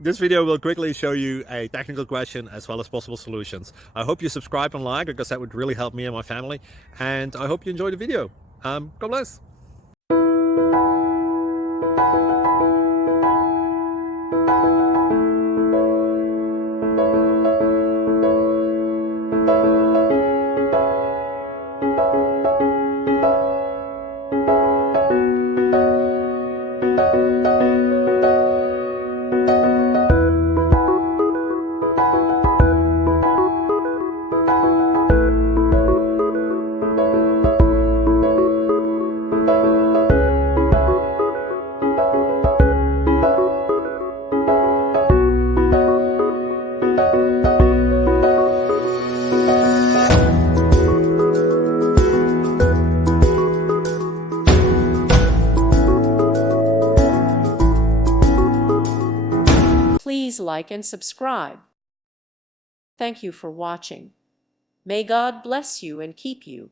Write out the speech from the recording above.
This video will quickly show you a technical question as well as possible solutions. I hope you subscribe and like, because that would really help me and my family. And I hope you enjoy the video. God bless. Please like and subscribe. Thank you for watching. May God bless you and keep you.